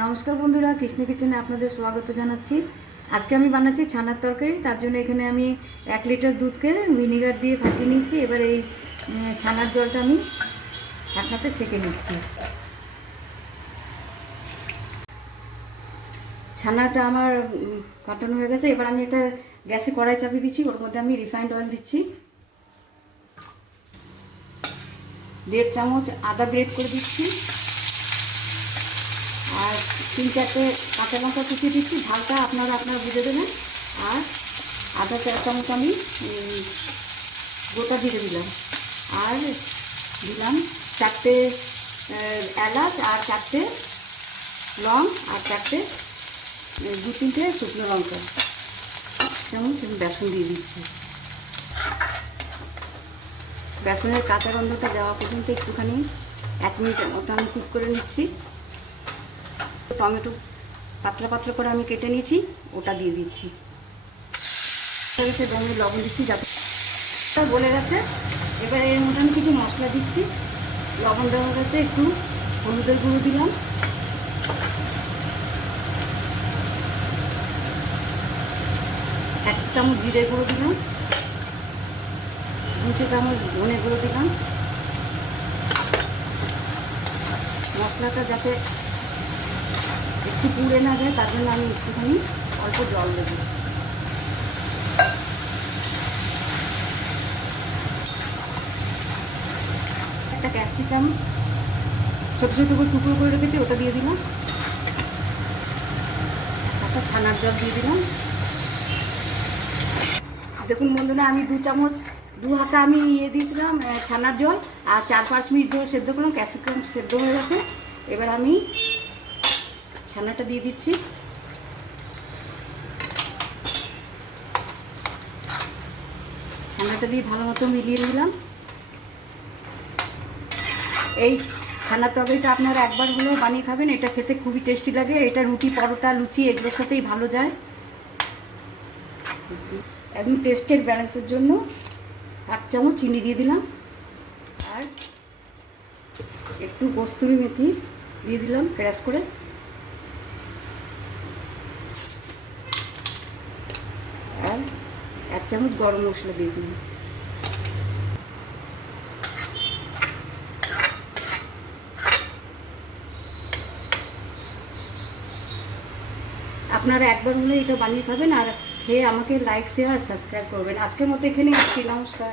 নমস্কার বন্ধুরা, কৃষ্ণ কিচেনে আপনাদের স্বাগত জানাচ্ছি। আজকে আমি বানাচ্ছি ছানার তরকারি। তার জন্য এখানে আমি 1 লিটার দুধকে ভিনিগার দিয়ে ফাটিয়ে নিচ্ছি। এবার এই ছানার জলটা আমি ছাঁকনাতে ছেঁকে নিচ্ছি। ছানাটা আমার কাটানো হয়ে গেছে। এবার আমি একটা গ্যাসে কড়াই চাপিয়ে দিচ্ছি। ওর মধ্যে আমি রিফাইন্ড অয়েল দিচ্ছি, 1.5 চামচ আদা গ্রেট করে দিচ্ছি, আর 3-4টে কাঁচা লঙ্কা কুচিয়ে দিচ্ছি। ঝালটা আপনারা বুঝে দেবেন। আর আধা চা চামচ আমি গোটা জিরে দিলাম, আর দিলাম 4টে এলাচ, আর 4টে লং, আর 2-3টে শুকনো লঙ্কা চামচ বেসন দিয়ে দিচ্ছি। বেসনের কাঁচা গন্ধটা যাওয়া পর্যন্ত একটুখানি 1 মিনিটের মতো আমি কুক করে নিচ্ছি। টমেটো পাতলা পাতলা করে আমি কেটে নিয়েছি, ওটা দিয়ে দিচ্ছি। আমি লবণ দিচ্ছি, যাতে গলে গেছে। এবার এর মধ্যে আমি কিছু মশলা দিচ্ছি। লবণ দেওয়া গেছে, একটু হলুদের গুঁড়ো দিলাম, 1 চামচ জিরে গুঁড়ো দিলাম, 2 চামচ ধনে গুঁড়ো দিলাম। মশলাটা যাতে একটু পুড়ে না যায়, তার জন্য আমি একটুখানি অল্প জল দেব। একটা ক্যাপসিকাম ছোটো ছোটো করে টুকরো করে রেখেছি, ওটা দিয়ে দিলাম। একটা ছানার জল দিয়ে দিলাম। দেখুন বন্ধুরা, আমি 2 হাতা আমি দিয়েছিলাম ছানার জল, আর 4-5 মিনিট ধরে সেদ্ধ করলাম। ক্যাপসিকাম সেদ্ধ হয়ে গেছে। এবার আমি ছানাটা দিয়ে দিচ্ছি। ছানাটা দিয়ে ভালো মতো মিলিয়ে নিলাম। এই ছানার তরকারিটা আপনারা একবার হলেও বানিয়ে খাবেন। এটা খেতে খুবই টেস্টি লাগে। এটা রুটি, পরোটা, লুচি এগুলোর সাথেই ভালো যায়। একদম টেস্টের ব্যালেন্সের জন্য 1 চামচ চিনি দিয়ে দিলাম, আর একটু কস্তুরি মেথি দিয়ে দিলাম ক্র্যাশ করে, আর 1 চামচ গরম মশলা দিয়ে দিলাম। আপনারা একবার হলে এটা বানিয়ে খাবেন, আর খেয়ে আমাকে লাইক, শেয়ার আর সাবস্ক্রাইব করবেন। আজকের মতো এখানেই আসছি। নমস্কার।